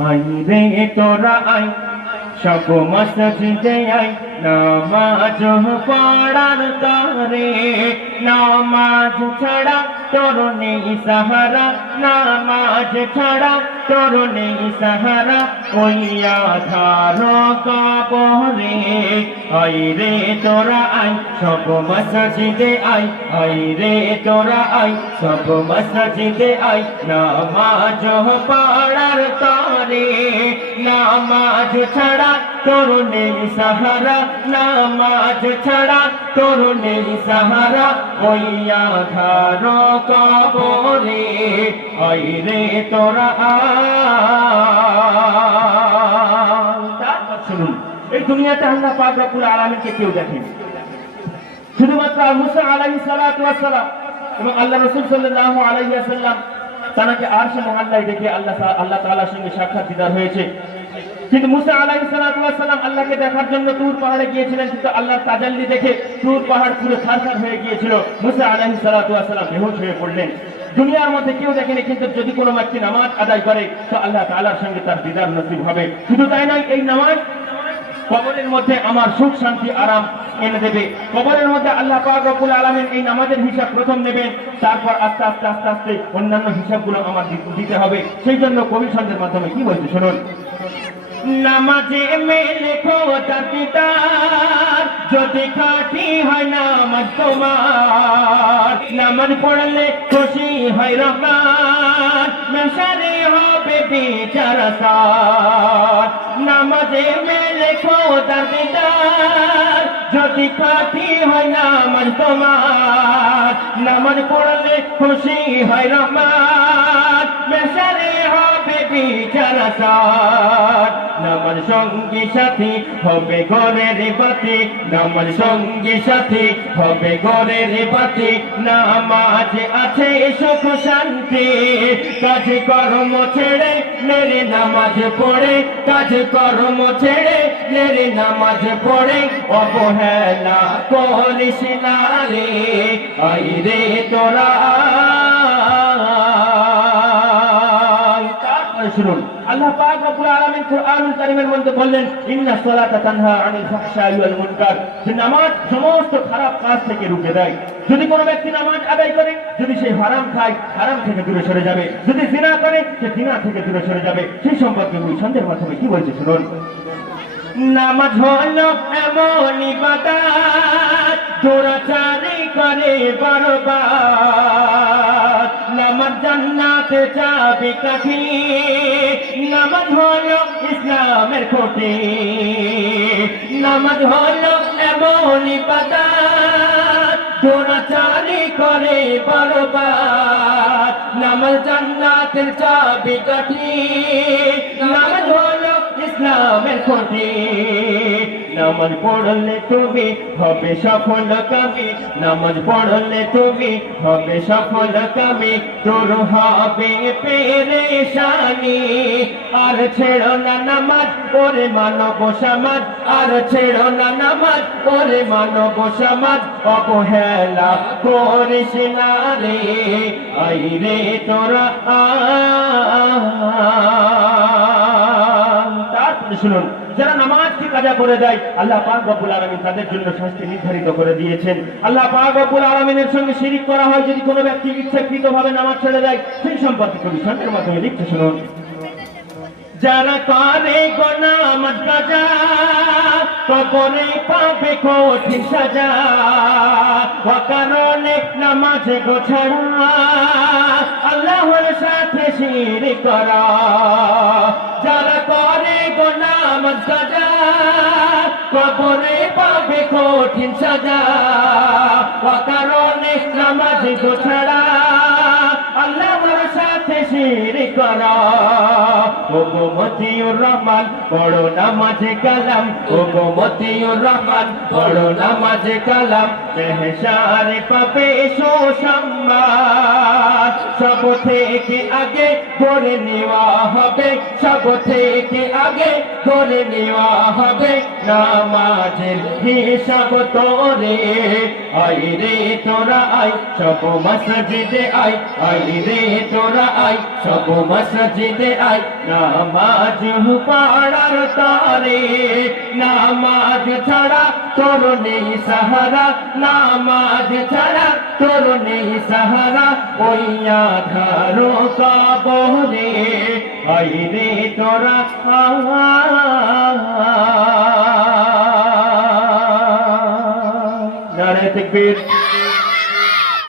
I রে তোরা I সব মসজিদে আই নামাজ পড়ার তরে নামাজ ছাড়া তোর নেই সাহারা নামাজ ছাড়া তোর নেই সাহারা ওই আধার কবরে আই রে তোরা আই সব মসজিদে আই আই রে তোরা আই সব মসজিদে আই নামাজ পড়ার তরে নামাজ ছাড়া তোর নেই সাহারা নামাজ ছাড়া তোর নেই সাহারা ওই আধার কবরে আই রে তোরা শুনুন এই দুনিয়াতে আল্লাহ পাক রব্বুল আলামিনকে কেউ দেখেনি শুধুমাত্র মুসা আলাইহিস সালাতু ওয়াস সালাম এবং আল্লাহ রাসূল সাল্লাল্লাহু আলাইহি ওয়াসাল্লাম তাকে আরশে মুআল্লায় দেখে আল্লাহ তাআলার সঙ্গে সাক্ষাৎ দিদার হয়েছে কিন্তু মুসা আলাইহিস সালাতু ওয়াস সালাম আল্লাহকে দেখার জন্য তুর পাহাড়ে গিয়েছিলেন কিন্তু আল্লাহর তাজাল্লি দেখে তুর পাহাড় পুরো থারথার হয়ে গিয়েছিল মুসা আলাইহিস সালাতু ওয়াস সালাম বেহুশ হয়ে পড়লেন দুনিয়ার মধ্যে কেউ দেখেনি কিন্তু যদি কোনো ব্যক্তি নামাজ আদায় করে তো আল্লাহ তাআলার সঙ্গে তার দিদার নসিব হবে শুধু তাই নয় এই নামাজ কবরের মধ্যে আমার সুখ শান্তি আরাম এনে দেবে কবরের মধ্যে আল্লাহ পাক রব্বুল আলামিন এই নামাজের হিসাব প্রথম নেবেন তারপর আস্তে আস্তে আস্তে আস্তে অন্যান্য হিসাবগুলো আমার দিতে হবে সেই জন্য কবি ছন্দের মাধ্যমে কি বলছে শুনুন নামাজে মেলে খোদার যদি খাঁটি হয় নামাজ তোমার নামাজ পড়লে খুশি হয় রহমান মেশারে হবে বিচার সার নামাজে মেলে খোদার যদি খাঁটি হয় নামাজ তোমার নামাজ পড়লে খুশি হয় রহমান মেশারে হবে বিচার সার নামাজ সঙ্গী সাথী হবে ঘরের বাতি নামাজ সঙ্গী সাথী হবে ঘরের বাতি নামাজ আছে সুখ শান্তি কাজ কর্ম ছেড়ে মেরে নামাজ পড়ে কাজ কর্ম ছেড়ে মেরে নামাজ পড়ে অবহেলা করিস না রে আই রে তোরা শুনুন আল্লাহ পাক রব্বুল আলামিন কুরআনুল কারীমের মধ্যে বললেন ইন্নাস সালাতা তানহা আনিল ফাহশাই ওয়াল মুনকার যে নামাজ সমস্ত খারাপ কাজ থেকে রুখে দেয় যদি কোনো ব্যক্তি নামাজ আদায় করে যদি সে হারাম খায় হারাম থেকে দূরে সরে যাবে যদি জিনা করে সে জিনা থেকে দূরে সরে যাবে সেই সম্পর্কে ওই ছন্দের মাধ্যমে কি বলছে শুনুন নামাজ হলো এমন ইবাদত দুরাচারি করে বরবাদ নামাজ জান্নাতে চাবি কাঠি নামাজ হলো ইসলামের খুঁটি নামাজ হলো এমন ইবাদত দুরাচারি করে বরবাদ নামাজ জান্নাতের চাবি কাঠি নামাজ হলো ইসলামের খুঁটি নামাজ পড়লে তুমি হবে সফল কামী নামাজ পড়লে তুমি হবে সফল কামী তোর হবে পেরেশানি আর ছেড়ো না নামাজ ওরে মানব সমাজ আর ছেড়ো না নামাজ ওরে মানব সমাজ অবহেলা করিস না রে আই রে তোরা শুনুন যারা নামাজকে কাজা করে দেয় আল্লাহ পাক রব্বুল আলামিন তাদের জন্য শাস্তি নির্ধারিত করে দিয়েছেন আল্লাহ পাক রব্বুল আলামিনের সঙ্গে শিরিক করা হয় যদি কোনো ব্যক্তি ইচ্ছাকৃতভাবে নামাজ ছেড়ে দেয় সেই সম্পর্কে কবি ছন্দের মাধ্যমে লিখতে শুনুন যারা করে নামাজ কাজা কবরে পাবে কঠিন সাজা অকারণে নামাজ গোছাড়া আল্লাহর সাথে শিরিক করা যারা করে নামাজ কাজা কবরে পাবে কঠিন সাজা অকারণে নামাজ গোছাড়া আল্লাহর সাথে শিরিক করা ওগো মতিউর রহমান পড়ো নামাজে কালাম ওগো মতিউর রহমান পড়ো নামাজে কালাম মেহশারে পাবে সুসম্মান সব থেকে আগে করে নেওয়া হবে সব সব থেকে আগে করে নেওয়া হবে নামাজের হিসাব তোরে। আই রে তোরা আই সব মসজিদে আই, আই রে তোরা আই সব মসজিদে আই, নামাজ পড়ার তারে। নামাজ ছাড়া তোর নেই সাহারা, নামাজ ছাড়া তোর নেই সাহারা, ওই আধারো কবরে। আই রে তোরা নারে তাকবীর।